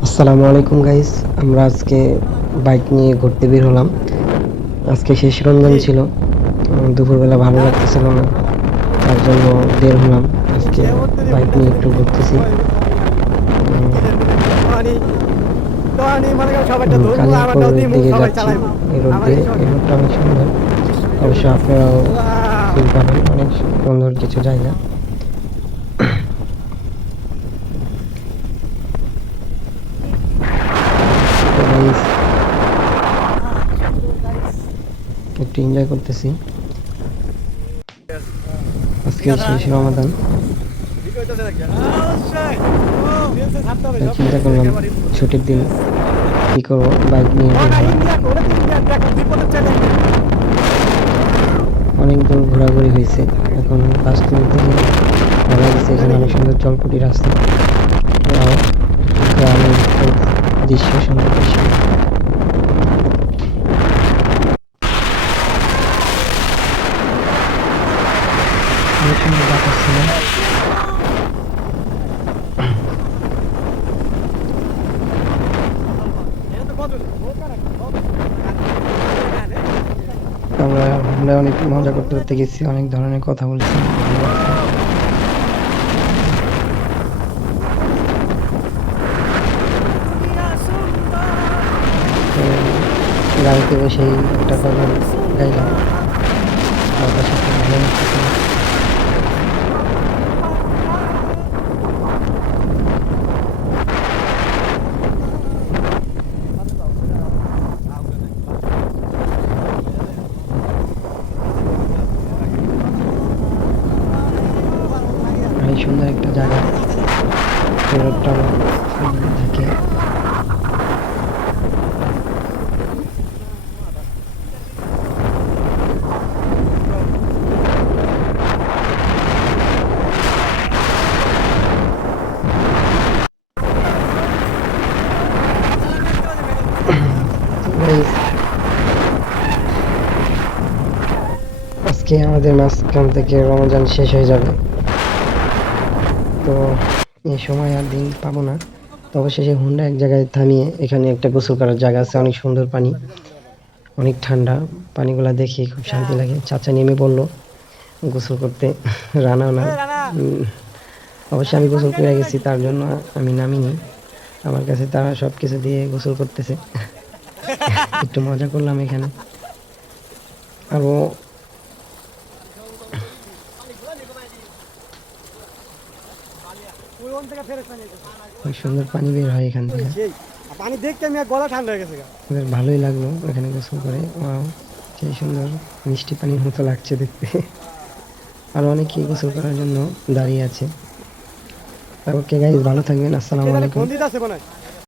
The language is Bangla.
আসসালামু আলাইকুম গাইস, আমরা আজকে বাইক নিয়ে ঘুরতে বের হলাম। আজকে শেষ রমজান ছিল, দুপুরবেলা ভালো লাগতেছিল না, তার জন্য বের হলাম। আজকে বাইক নিয়ে একটু ঘুরতেছি। কালিয়াকৈর দিকে যাচ্ছি। এই রোডটা অনেক সুন্দর, অবশ্য আপনারাও ফিল পাবেন, অনেক সুন্দর কিছু জায়গা। একটু এনজয় করতেছি। আজকে শেষ রমাদান, চিন্তা করলাম ছুটির দিন কি করবো, বাইক নিয়ে অনেক দূর ঘোরাঘুরি হয়েছে। এখন বাস তুলতে ভালো লাগছে। এখানে অনেক সুন্দর জলকুটি রাস্তা, গ্রামের দৃশ্য, সুন্দর দৃশ্য। অনেক সুন্দর বাতাস ছিল। আমরা অনেক মজা করতে করতে গেছি, অনেক ধরনের কথা বলছি। গাড়িতে বসেই একটা গজল গাইলাম। অনেক সুন্দর একটা জায়গা, রোডটা থাকে। আজকে আমাদের মাঝখান থেকে রমজান শেষ হয়ে যাবে, তো এই সময় আর দিন পাবো না। তো অবশেষে হুন্ডা এক জায়গায় থামিয়ে এখানে একটা গোসল করার জায়গা আছে, অনেক সুন্দর পানি, অনেক ঠান্ডা। পানিগুলা দেখে খুব শান্তি লাগে। চাচা নেমে পড়লো গোসল করতে, রানাও না। অবশ্যই আমি গোসল করে গেছি, তার জন্য আমি নামিনি। আমার কাছে তারা সব কিছু দিয়ে গোসল করতেছে। একটু মজা করলাম এখানে। আরো সুন্দর পানি বের হয় এখান থেকে, পানি দেখতে আমি গলা ঠান্ডা হয়ে গেছে। ভালোই লাগলো এখানে গোসল করে। সেই সুন্দর মিষ্টি পানির মতো লাগছে দেখতে। আর অনেকেই গোসল করার জন্য দাঁড়িয়ে আছে। ওকে গাইস, ভালো থাকবেন। আসসালামু আলাইকুম।